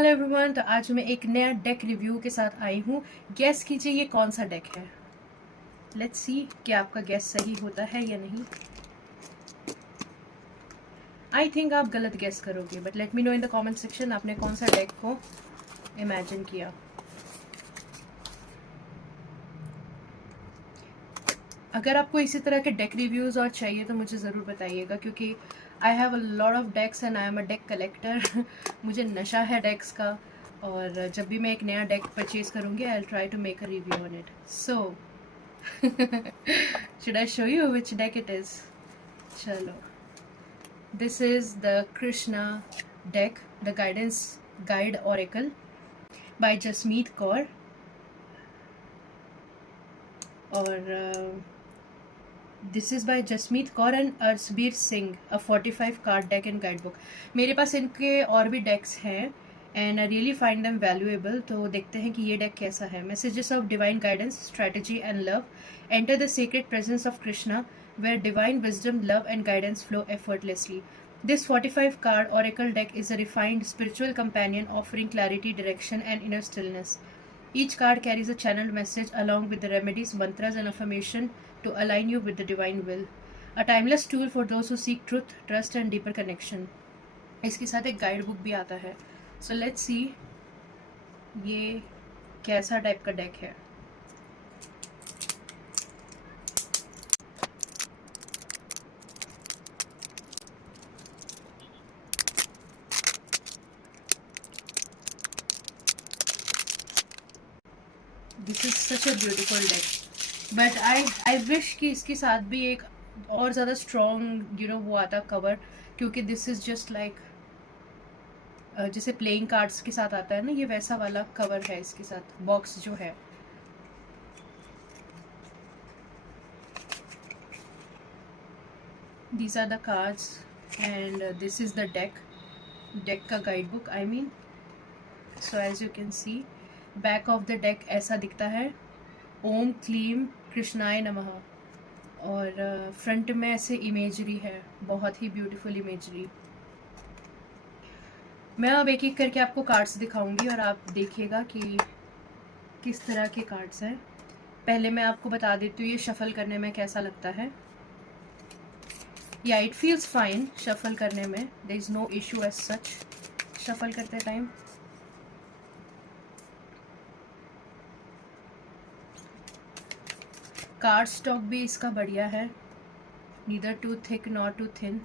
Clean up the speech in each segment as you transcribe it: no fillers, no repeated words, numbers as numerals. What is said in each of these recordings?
Hello everyone. तो आज मैं एक नया डेक रिव्यू के साथ आई हूँ। गेस कीजिए ये कौन सा डेक है। लेट्स सी कि आपका गेस सही होता है या नहीं। आई थिंक आप गलत गेस करोगे, but let me know in the comment section आपने कौन सा डेक को इमेजिन किया। अगर आपको इसी तरह के डेक रिव्यूज़ और चाहिए तो मुझे ज़रूर बताइएगा, क्योंकि I have a lot of decks and I am a deck collector. मुझे नशा है डेक्स का, और जब भी मैं एक नया डेक परचेज़ करूँगी I will try to make a review on it. So should I show you which deck it is? Chalo. This is the Krishna deck, the Guidance Guide Oracle by Jasmeet Kaur. और this is by Jasmeet Kaur and Arshbir Singh, a 45 card deck and guide book. मेरे पास इनके और भी decks हैं and I really find them valuable. तो देखते हैं कि ये डेक कैसा है। Messages of divine guidance, strategy and love. Enter the secret presence of Krishna where divine wisdom, love and guidance flow effortlessly. This 45 card oracle deck is a refined spiritual companion offering clarity, direction, and inner stillness. Each card carries a channeled message along with the remedies, mantras, and affirmation to align you with the divine will. A timeless tool for those who seek truth, trust, and deeper connection. इसके साथ एक guide book भी आता है। So let's see ये कैसा type का deck है। This is such a beautiful deck, but I wish कि इसके साथ भी एक और ज़्यादा स्ट्रॉन्ग वो आता कवर, क्योंकि दिस इज़ जस्ट लाइक जैसे प्लेइंग कार्ड्स के साथ आता है ना, ये वैसा वाला कवर है इसके साथ, बॉक्स जो है। These are the cards and this is the deck का guide book I mean. So as you can see back of the deck ऐसा दिखता है, ओम क्लीम कृष्णाय नमः। और फ्रंट में ऐसे इमेजरी है, बहुत ही ब्यूटीफुल इमेजरी। मैं अब एक एक करके आपको कार्ड्स दिखाऊंगी और आप देखिएगा कि किस तरह के कार्ड्स हैं। पहले मैं आपको बता देती हूँ ये शफल करने में कैसा लगता है। या इट फील्स फाइन शफल करने में, there is no issue as such shuffle करते टाइम। कार्ड स्टॉक भी इसका बढ़िया है, neither too thick not too thin.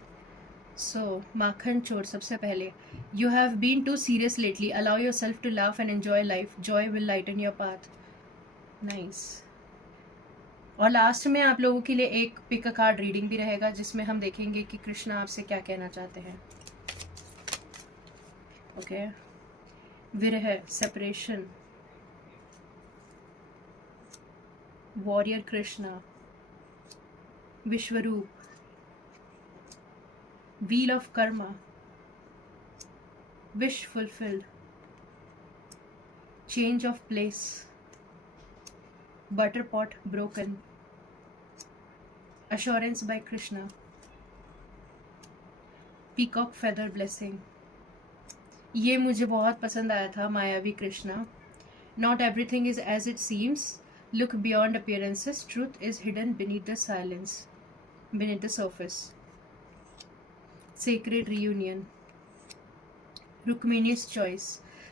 So Makhan Chor सबसे पहले, you have been too serious lately, allow yourself to laugh and enjoy life, joy will lighten your path. Nice. और last में आप लोगों के लिए एक पिक अ कार्ड रीडिंग भी रहेगा, जिसमें हम देखेंगे कि कृष्णा आपसे क्या कहना चाहते हैं। Okay. Virah, separation, warrior Krishna, Vishwaroop, wheel of karma, wish fulfilled, change of place, butter pot broken, assurance by Krishna, peacock feather blessing। ये मुझे बहुत पसंद आया था, मायावी Krishna. Not everything is as it seems, look beyond appearances, truth is hidden beneath the silence, beneath the surface। Sacred reunion, Rukmini's choice,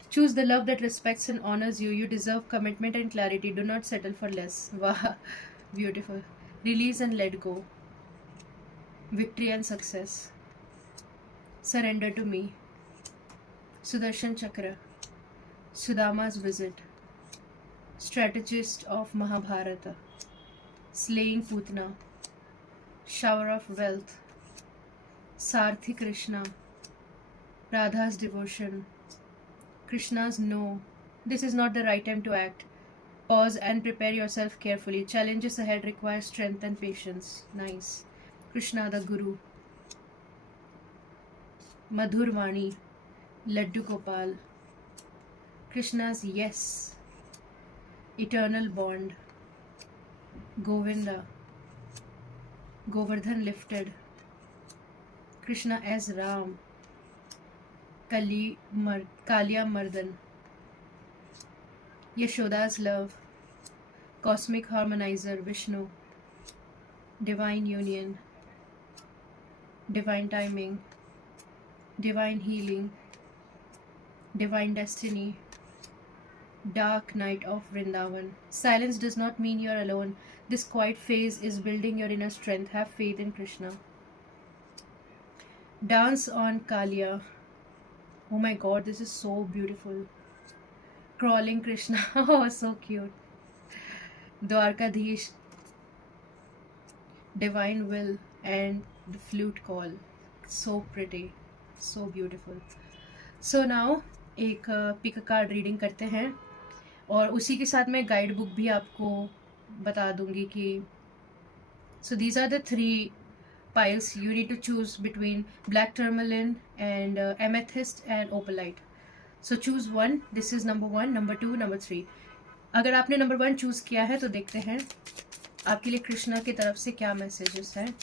choose the love that respects and honors you, you deserve commitment and clarity, do not settle for less। Wow, beautiful। Release and let go, victory and success, surrender to me, Sudarshan Chakra, Sudama's visit, strategist of Mahabharata, slaying Putna, shower of wealth, Sarthi Krishna, Radha's devotion, Krishna's no, this is not the right time to act, pause and prepare yourself carefully, challenges ahead require strength and patience। Nice। Krishna the Guru, Madhur Vani, Laddu Gopal, Krishna's yes, eternal bond, Govinda, Govardhan lifted, Krishna as Ram, Kalia Mardan, Yashoda's love, cosmic harmonizer Vishnu, divine union, divine timing, divine healing, divine destiny, dark night of Vrindavan. Silence does not mean you're alone. This quiet phase is building your inner strength. Have faith in Krishna. Dance on Kalia. Oh my god, this is so beautiful. Crawling Krishna. Oh, so cute. Dwarkadhish, divine will, and the flute call. So pretty, so beautiful. So now एक pick card reading करते हैं और उसी के साथ मैं guide book भी आपको बता दूंगी कि so these are the three piles you need to choose between black tourmaline and amethyst and opalite. So choose one. This is number 1, number 2, number 3. अगर आपने नंबर 1 चूज किया है तो देखते हैं आपके लिए कृष्णा की तरफ से क्या मैसेजेस हैं.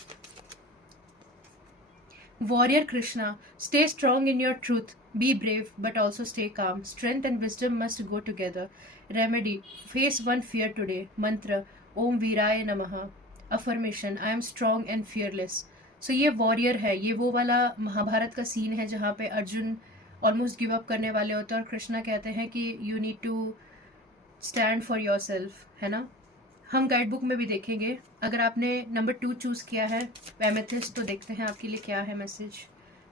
Warrior Krishna, stay strong in your truth. Be brave, but also stay calm. Strength and wisdom must go together. Remedy, face one fear today. Mantra, Om Viraya Namaha. Affirmation, I am strong and fearless. So ये warrior है, ये वो वाला महाभारत का scene है जहाँ पे Arjun almost give up करने वाले होते हैं और कृष्णा कहते हैं कि you need to stand for yourself, है ना. हम गाइड बुक में भी देखेंगे. अगर आपने नंबर 2 चूज किया है एमेथिस्ट तो देखते हैं आपके लिए क्या है message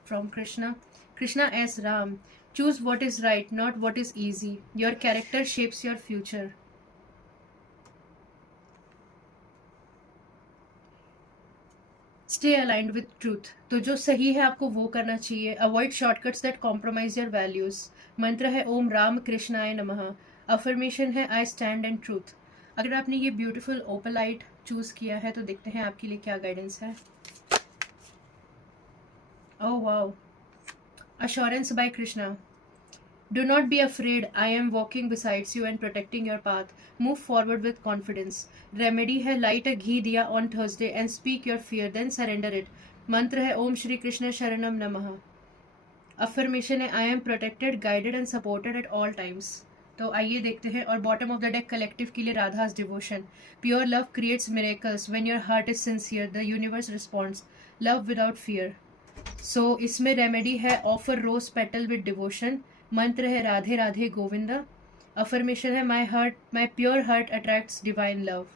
from Krishna. Krishna S Ram, choose what is right, not what is easy. Your character shapes your future. Stay aligned with truth, तो जो सही है आपको वो करना चाहिए. Avoid shortcuts that compromise your values. मंत्र है ओम राम कृष्णाय नमः. अफर्मेशन है आई स्टैंड इन ट्रूथ. अगर आपने ये ब्यूटीफुल ओपलाइट चूज किया है तो देखते हैं आपके लिए क्या गाइडेंस है. Oh wow, assurance by Krishna. Do not be afraid, I am walking besides you and protecting your path. Move forward with confidence. Remedy है light a ghee diya on Thursday and speak your fear, then surrender it. मंत्र है ओम श्री कृष्ण शरणम नमः. Affirmation है I am protected, guided and supported at all times. तो आइए देखते हैं. और bottom of the deck collective के लिए राधा's devotion. Pure love creates miracles. When your heart is sincere, the universe responds. Love without fear. So इसमें remedy है offer rose petal with devotion. मंत्र है राधे राधे गोविंदा. अफर्मेशन है my pure heart attracts divine love.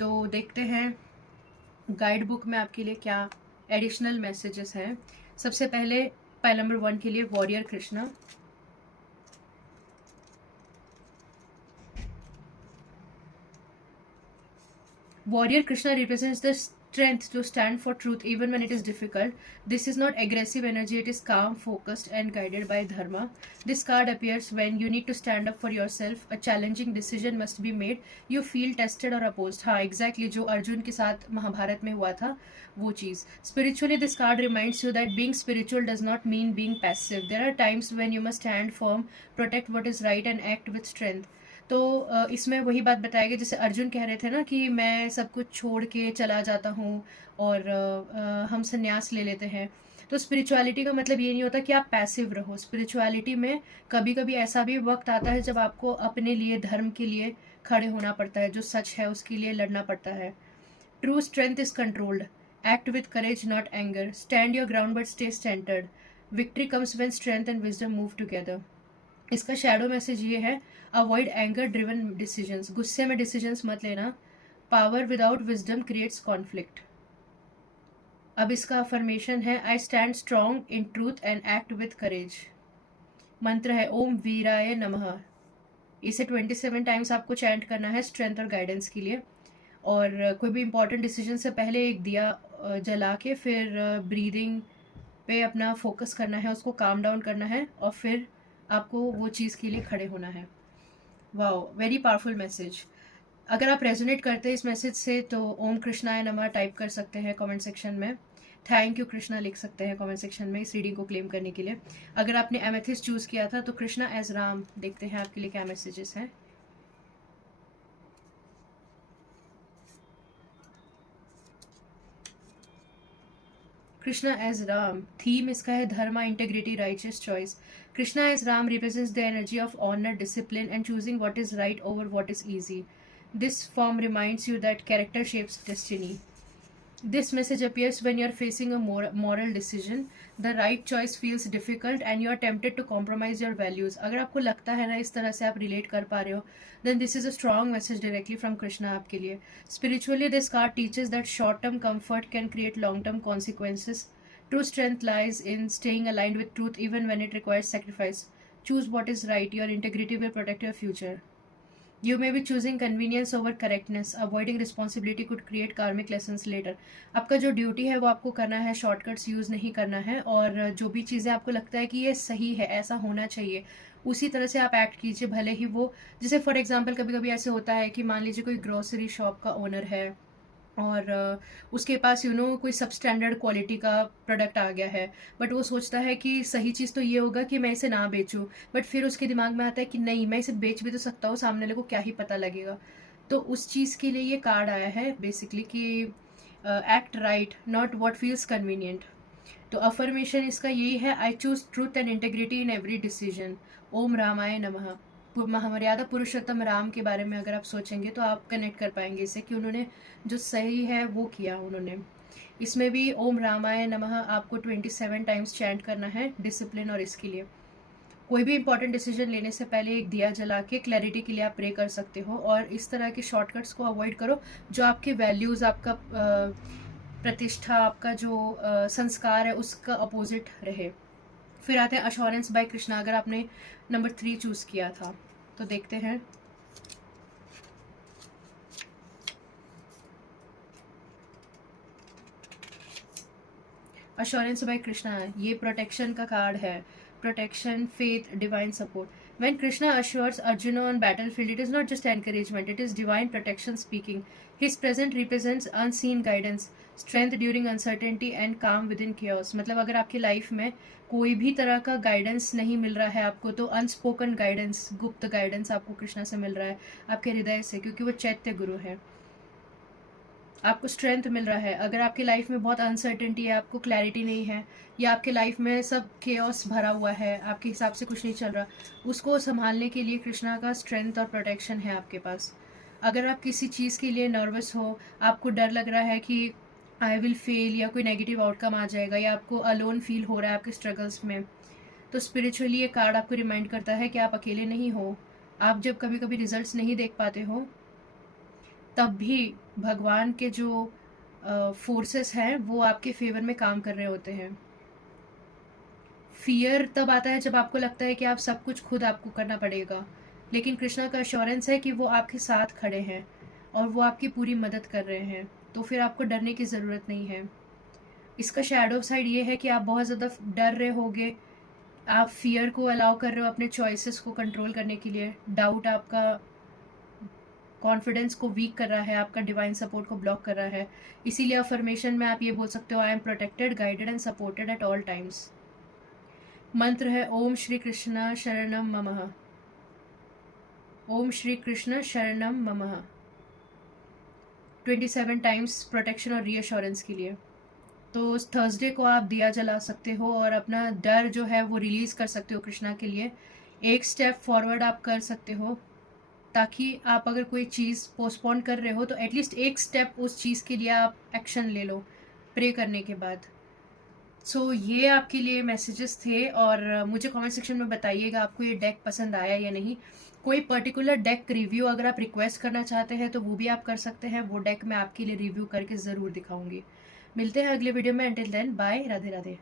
तो देखते हैं गाइड बुक में आपके लिए क्या एडिशनल मैसेजेस हैं. सबसे पहले पाइल नंबर 1 के लिए warrior Krishna. Warrior Krishna represents the strength to stand for truth even when it is difficult. This is not aggressive energy, it is calm, focused and guided by dharma. This card appears when you need to stand up for yourself. A challenging decision must be made. You feel tested or opposed. हाँ exactly जो अर्जुन के साथ महाभारत में हुआ था वो चीज़. Spiritually this card reminds you that being spiritual does not mean being passive. There are times when you must stand firm, protect what is right and act with strength. तो इसमें वही बात बताया गया जैसे अर्जुन कह रहे थे ना कि मैं सब कुछ छोड़ के चला जाता हूँ और हम संन्यास ले लेते हैं. तो स्पिरिचुअलिटी का मतलब ये नहीं होता कि आप पैसिव रहो. स्पिरिचुअलिटी में कभी कभी ऐसा भी वक्त आता है जब आपको अपने लिए धर्म के लिए खड़े होना पड़ता है. जो सच है उसके लिए लड़ना पड़ता है. True strength is controlled. Act with courage not anger. Stand your ground but stay centred. Victory comes when strength and wisdom move together. इसका शैडो मैसेज ये है अवॉइड एंगर ड्रिवन डिसीजंस. गुस्से में डिसीजंस मत लेना. Power without wisdom creates conflict. अब इसका affirmation है I stand strong in truth and act with करेज. मंत्र है ओम वीराय नमः. इसे 27 टाइम्स आपको चैंट करना है स्ट्रेंथ और गाइडेंस के लिए. और कोई भी इंपॉर्टेंट डिसीजन से पहले एक दिया जला के फिर ब्रीदिंग पे अपना फोकस करना है, उसको काम डाउन करना है और फिर आपको वो चीज़ के लिए खड़े होना है. Wow, very powerful message. अगर आप रेजोनेट करते हैं इस मैसेज से तो ओम कृष्णाय नमः टाइप कर सकते हैं कमेंट सेक्शन में. थैंक यू कृष्णा लिख सकते हैं कमेंट सेक्शन में इस रीडिंग को क्लेम करने के लिए. अगर आपने एमेथिस्ट चूज किया था तो कृष्णा एज राम. देखते हैं आपके लिए क्या मैसेजेस हैं. कृष्णा एज राम, थीम इसका है dharma, integrity, righteous choice. Krishna as Ram represents the energy of honour, discipline and choosing what is right over what is easy. This form reminds you that character shapes destiny. This message appears when you are facing a moral decision. The right choice feels difficult and you are tempted to compromise your values. अगर आपको लगता है ना इस तरह से आप relate कर पा रहे हो, then this is a strong message directly from Krishna आपके लिए. Spiritually, this card teaches that short-term comfort can create long-term consequences. True strength lies in staying aligned with truth even when it requires sacrifice. Choose what is right. Your integrity will protect your future. You may be choosing convenience over correctness. Avoiding responsibility could create karmic lessons later. आपका जो duty है वो आपको करना है, shortcuts use नहीं करना है, और जो भी चीज़ें आपको लगता है कि ये सही है, ऐसा होना चाहिए, उसी तरह से आप एक्ट कीजिए, भले ही वो, जैसे फॉर एग्जांपल कभी कभी ऐसे होता है कि मान लीजिए कोई ग्रोसरी शॉप का ओनर है और उसके पास कोई सब स्टैंडर्ड क्वालिटी का प्रोडक्ट आ गया है, बट वो सोचता है कि सही चीज़ तो ये होगा कि मैं इसे ना बेचूं, बट फिर उसके दिमाग में आता है कि नहीं, मैं इसे बेच भी तो सकता हूँ, सामने वाले को क्या ही पता लगेगा। तो उस चीज़ के लिए ये कार्ड आया है बेसिकली कि act right, not what feels convenient. तो अफर्मेशन इसका यही है, I choose truth and integrity in every decision. ओम रामाय नमः। महामर्यादा पुरुषोत्तम राम के बारे में अगर आप सोचेंगे तो आप कनेक्ट कर पाएंगे इससे कि उन्होंने जो सही है वो किया उन्होंने। इसमें भी ओम रामाय नमः आपको 27 टाइम्स चैंट करना है डिसिप्लिन और इसके लिए। कोई भी इंपॉर्टेंट डिसीजन लेने से पहले एक दिया जला के क्लैरिटी के लिए आप प्रे कर सकते हो, और इस तरह के शॉर्टकट्स को अवॉइड करो जो आपके वैल्यूज़, आपका प्रतिष्ठा, आपका जो संस्कार है उसका अपोजिट रहे। फिर आते हैं अश्योरेंस बाय कृष्णा। अगर आपने नंबर 3 चूज किया था तो देखते हैं। अश्योरेंस बाय कृष्णा, ये प्रोटेक्शन का कार्ड है। Protection, faith, divine support. When Krishna assures Arjuna on battlefield, it is not just encouragement, it is divine protection speaking. His presence represents unseen guidance, strength during uncertainty and calm within chaos. मतलब अगर आपकी life में कोई भी तरह का guidance नहीं मिल रहा है आपको, तो अनस्पोकन गाइडेंस, गुप्त गाइडेंस आपको कृष्णा से मिल रहा है, आपके हृदय से, क्योंकि वो चैत्य गुरु है। आपको स्ट्रेंथ मिल रहा है। अगर आपकी लाइफ में बहुत अनसर्टेनिटी है, आपको क्लैरिटी नहीं है, या आपके लाइफ में सब केओस भरा हुआ है, आपके हिसाब से कुछ नहीं चल रहा, उसको संभालने के लिए कृष्णा का स्ट्रेंथ और प्रोटेक्शन है आपके पास। अगर आप किसी चीज़ के लिए नर्वस हो, आपको डर लग रहा है कि आई विल फेल या कोई नेगेटिव आउटकम आ जाएगा, या आपको अलोन फील हो रहा है आपके स्ट्रगल्स में, तो स्पिरिचुअली ये कार्ड आपको रिमाइंड करता है कि आप अकेले नहीं हो। आप जब कभी कभी रिजल्ट्स नहीं देख पाते हो, तब भी भगवान के जो फोर्सेस हैं वो आपके फेवर में काम कर रहे होते हैं। फियर तब आता है जब आपको लगता है कि आप सब कुछ खुद आपको करना पड़ेगा, लेकिन कृष्णा का अश्योरेंस है कि वो आपके साथ खड़े हैं और वो आपकी पूरी मदद कर रहे हैं, तो फिर आपको डरने की ज़रूरत नहीं है। इसका शैडो साइड ये है कि आप बहुत ज़्यादा डर रहे होगे, आप फियर को अलाउ कर रहे हो अपने चॉइसेस को कंट्रोल करने के लिए, डाउट आपका कॉन्फिडेंस को वीक कर रहा है, आपका डिवाइन सपोर्ट को ब्लॉक कर रहा है। इसीलिए अफर्मेशन में आप ये बोल सकते हो, I am protected, guided and supported at all times. मंत्र है ओम श्री कृष्ण शरणम ममः। ओम श्री कृष्ण शरणम ममः 27 टाइम्स प्रोटेक्शन और रीअश्योरेंस के लिए। तो थर्सडे को आप दिया जला सकते हो और अपना डर जो है वो रिलीज कर सकते हो कृष्णा के लिए। एक स्टेप फॉरवर्ड आप कर सकते हो, ताकि आप अगर कोई चीज़ पोस्टपोन कर रहे हो तो एटलीस्ट एक स्टेप उस चीज़ के लिए आप एक्शन ले लो प्रे करने के बाद। सो ये आपके लिए मैसेजेस थे, और मुझे कमेंट सेक्शन में बताइएगा आपको ये डेक पसंद आया या नहीं। कोई पर्टिकुलर डेक रिव्यू अगर आप रिक्वेस्ट करना चाहते हैं तो वो भी आप कर सकते हैं, वो डेक मैं आपके लिए रिव्यू करके ज़रूर दिखाऊंगी। मिलते हैं अगले वीडियो में, until then bye, Radhe Radhe.